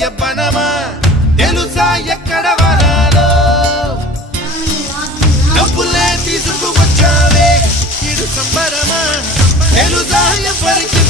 యవ్వనమా తెలుసా ఎక్కడ వరాలో? డబ్బులే తీసుకు వచ్చావే ఇడు సంబరమా తెలుసా ఎవరికి